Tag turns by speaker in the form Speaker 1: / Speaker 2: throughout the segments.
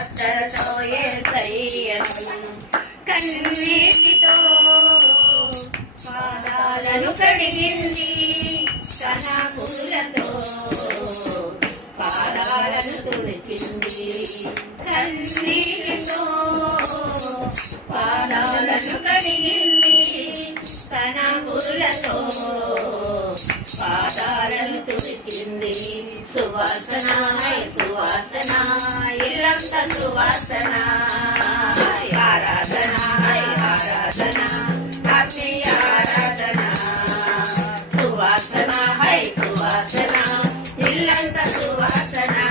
Speaker 1: అత్తరతో కన్నీటితో పాదాలను కడిగింది తన పూలతో పాదాలను తుడిచింది కన్నీటితో పాదాలను కడిగింది తన పూలతో పాదాలను తుడిచింది సువాసన హై సువాసన ఇల్లంత సువాసన ఆరాధన ఆరాధన ఆత్మీయ ఆరాధన సువాసన హై సువాసన ఇల్లంత సువాసన.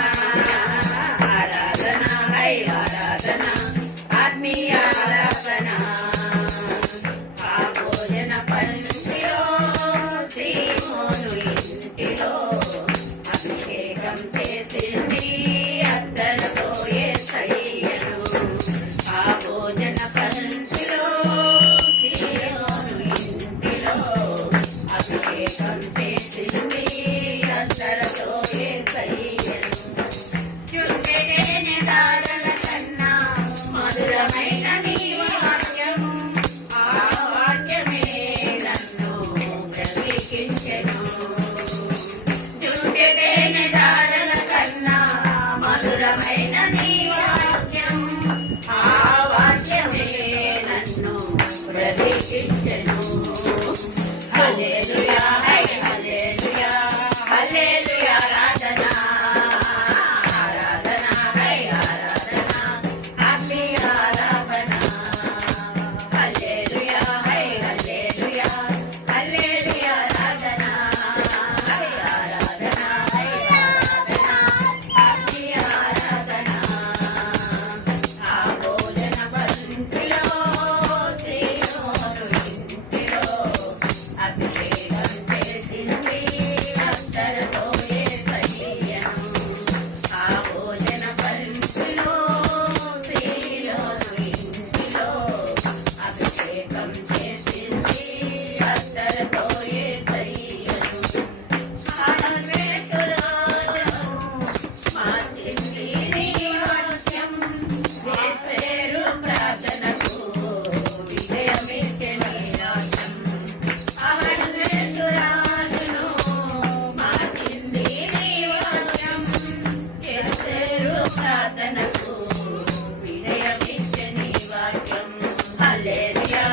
Speaker 1: ఆ భోజన పంక్తిలో శ్రీమోను better. సాధనకు వినయమిచ్చని వాక్యం. అల్లెరియా